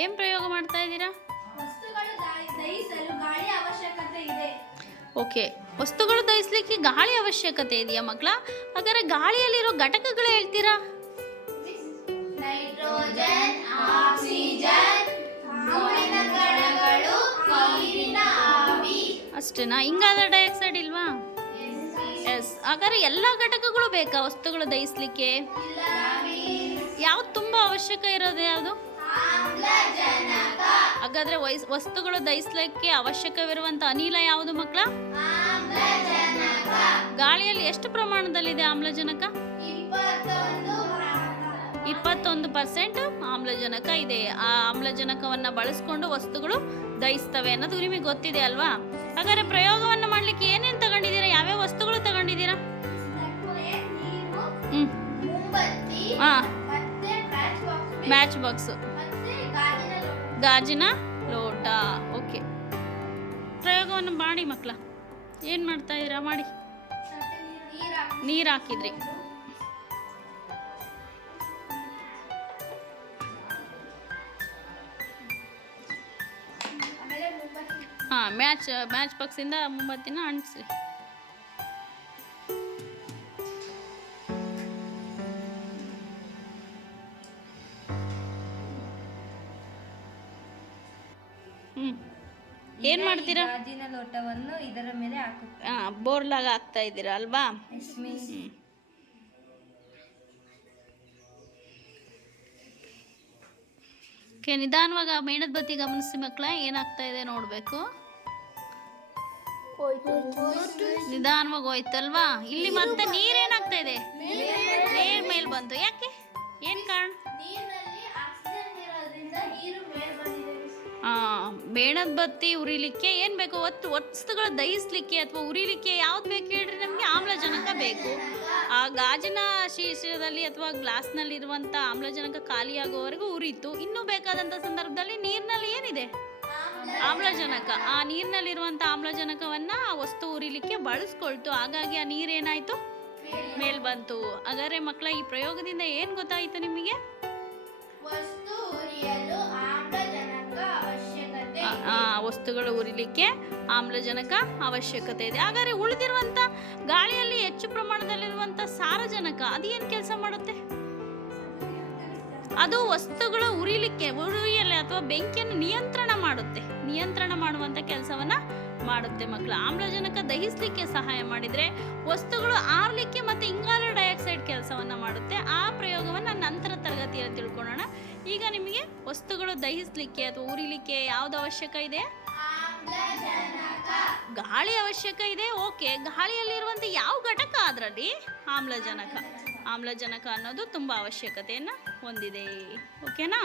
ಏನು ಪ್ರಯೋಗ ಮಾಡ್ತಾ ಇದ್ದೀರಾ? ವಸ್ತುಗಳು ದಹಿಸಲು ಗಾಳಿ ಅವಶ್ಯಕತೆ ಇದೆ. ಓಕೆ, ವಸ್ತುಗಳು ದಹಿಸ್ಲಿಕ್ಕೆ ಗಾಳಿ ಅವಶ್ಯಕತೆ ಇದೆಯಾ ಮಕ್ಕಳ? ಹಾಗಾದ್ರೆ ಗಾಳಿಯಲ್ಲಿರೋ ಘಟಕಗಳು ಹೇಳ್ತೀರಾ? ನೈಟ್ರೋಜನ್, ಆಕ್ಸಿಜನ್, ಧೂಳಿನ ಕಣಗಳು, ನೀರಿನ ಆವಿ. ಅಷ್ಟೇನಾ? ಇಂಗಾಲ ಡೈಆಕ್ಸೈಡ್ ಇಲ್ವಾ? ಎಸ್. ಹಾಗಾದ್ರೆ ಎಲ್ಲ ಘಟಕಗಳು ಬೇಕಾ ವಸ್ತುಗಳು ದಹಿಸ್ಲಿಕ್ಕೆ? ಯಾವ್ದು ತುಂಬ ಅವಶ್ಯಕ ಇರೋದು ಯಾವುದು? ಆಮ್ಲಜನಕ. ಹಾಗಾದ್ರೆ ವಸ್ತುಗಳು ದಹಿಸ್ಲಿಕ್ಕೆ ಅವಶ್ಯಕವಿರುವಂಥ ಅನಿಲ ಯಾವುದು ಮಕ್ಕಳ? ಆಮ್ಲಜನಕ. ಗಾಳಿಯಲ್ಲಿ ಎಷ್ಟು ಪ್ರಮಾಣದಲ್ಲಿದೆ ಆಮ್ಲಜನಕ? 21% ಆಮ್ಲಜನಕ ಇದೆ. ಆ ಆಮ್ಲಜನಕವನ್ನು ಬಳಸ್ಕೊಂಡು ವಸ್ತುಗಳು ದಹಿಸ್ತವೆ ಅನ್ನೋದು ನಿಮಗೆ ಗೊತ್ತಿದೆ ಅಲ್ವಾ? ಹಾಗಾದ್ರೆ ಪ್ರಯೋಗವನ್ನು ಮಾಡಲಿಕ್ಕೆ ಏನೇನು ತಗೊಂಡಿದ್ದೀರಾ? ಯಾವ್ಯಾವ ವಸ್ತುಗಳು ತಗೊಂಡಿದ್ದೀರಾ? ಮೊಂಬತ್ತಿ, ಹಾಂ, ಮತ್ತೆ ಮ್ಯಾಚ್ ಬಾಕ್ಸು, ಮತ್ತೆ ಗಾಜಿನ ಲೋಟ. ಓಕೆ, ಪ್ರಯೋಗವನ್ನು ಮಾಡಿ ಮಕ್ಕಳ. ಏನು ಮಾಡ್ತಾ ಇದ್ದೀರಾ? ಮಾಡಿ. ನೀರು ಹಾಕಿದ್ರಿ. ಹಾಂ, ಮ್ಯಾಚ್ ಬಾಕ್ಸಿಂದ ಮೊಂಬತ್ತಿನ ಅಂಟಿಸ್ರಿ. ಏನು ಮಾಡ್ತೀರಾ? ಗಾಜಿನ ಲೋಟವನ್ನು ಇದರ ಮೇಲೆ ಹಾಕುತ್ತೀರಾ? ಬೋರ್ಲಾಗ ಹಾಕ್ತಾ ಇದ್ದೀರಾ ಅಲ್ವಾ? ಓಕೆ, ನಿಧಾನವಾಗಿ ಮೇಣದ ಬತ್ತಿ ಗಮನಿಸಿ ಮಕ್ಕಳ. ಏನಾಗ್ತಾ ಇದೆ ನೋಡಬೇಕು. ನಿಧಾನವಾಗಿ ಹೋಯ್ತಲ್ವಾ? ಇಲ್ಲಿ ಮತ್ತೆ ನೀರೇನಾಗ್ತಾ ಇದೆ? ನೀರ್ ಮೇಲೆ ಬಂತು. ಯಾಕೆ? ಏನು ಕಾರಣ? ಮೇಣದ ಬತ್ತಿ ಉರಿಲಿಕ್ಕೆ ಏನು ಬೇಕು? ವಸ್ತುಗಳು ದಹಿಸ್ಲಿಕ್ಕೆ ಅಥವಾ ಉರಿಲಿಕ್ಕೆ ಯಾವ್ದು ಬೇಕು ಹೇಳ್ರಿ? ನಮಗೆ ಆಮ್ಲಜನಕ ಬೇಕು. ಆ ಗಾಜಿನ ಶೀಶದಲ್ಲಿ ಅಥವಾ ಗ್ಲಾಸ್ನಲ್ಲಿ ಇರುವಂಥ ಆಮ್ಲಜನಕ ಖಾಲಿಯಾಗುವವರೆಗೂ ಉರಿತು. ಇನ್ನೂ ಬೇಕಾದಂಥ ಸಂದರ್ಭದಲ್ಲಿ ನೀರಿನಲ್ಲಿ ಏನಿದೆ? ಆಮ್ಲಜನಕ. ಆ ನೀರಿನಲ್ಲಿರುವಂಥ ಆಮ್ಲಜನಕವನ್ನು ಆ ವಸ್ತು ಉರಿಲಿಕ್ಕೆ ಬಳಸ್ಕೊಳ್ತು. ಹಾಗಾಗಿ ಆ ನೀರೇನಾಯಿತು? ಮೇಲ್ ಬಂತು. ಹಾಗಾದ್ರೆ ಮಕ್ಕಳ, ಈ ಪ್ರಯೋಗದಿಂದ ಏನು ಗೊತ್ತಾಯಿತು ನಿಮಗೆ? ವಸ್ತುಗಳು ಉರಿಲಿಕ್ಕೆ ಆಮ್ಲಜನಕ ಅವಶ್ಯಕತೆ ಇದೆ. ಹಾಗಾದ್ರೆ ಉಳಿದಿರುವಂಥ ಗಾಳಿಯಲ್ಲಿ ಹೆಚ್ಚು ಪ್ರಮಾಣದಲ್ಲಿರುವಂಥ ಸಾರಜನಕ ಅದು ಏನು ಕೆಲಸ ಮಾಡುತ್ತೆ? ಅದು ವಸ್ತುಗಳು ಉರಿಯಲ್ಲಿ ಅಥವಾ ಬೆಂಕಿಯನ್ನು ನಿಯಂತ್ರಣ ಮಾಡುವಂಥ ಕೆಲಸವನ್ನ ಮಾಡುತ್ತೆ ಮಕ್ಕಳು. ಆಮ್ಲಜನಕ ದಹಿಸ್ಲಿಕ್ಕೆ ಸಹಾಯ ಮಾಡಿದರೆ ವಸ್ತುಗಳು ಆರ್ಲಿಕ್ಕೆ ಮತ್ತು ಇಂಗಾಲ ಡೈಆಕ್ಸೈಡ್ ಕೆಲಸವನ್ನ ಮಾಡುತ್ತೆ. ಆ ಪ್ರಯೋಗವನ್ನು ನಂತರ ತರಗತಿಯಲ್ಲಿ ತಿಳ್ಕೊಳ್ಳೋಣ. ಈಗ ನಿಮಗೆ ವಸ್ತುಗಳು ದಹಿಸ್ಲಿಕ್ಕೆ ಅಥವಾ ಉರಿಲಿಕ್ಕೆ ಯಾವ್ದು ಅವಶ್ಯಕ ಇದೆ? ಗಾಳಿ ಅವಶ್ಯಕ ಇದೆ. ಓಕೆ, ಗಾಳಿಯಲ್ಲಿರುವಂಥ ಯಾವ ಘಟಕ? ಅದರಲ್ಲಿ ಆಮ್ಲಜನಕ ಅನ್ನೋದು ತುಂಬ ಅವಶ್ಯಕತೆಯನ್ನು ಹೊಂದಿದೆ. ಓಕೆನಾ?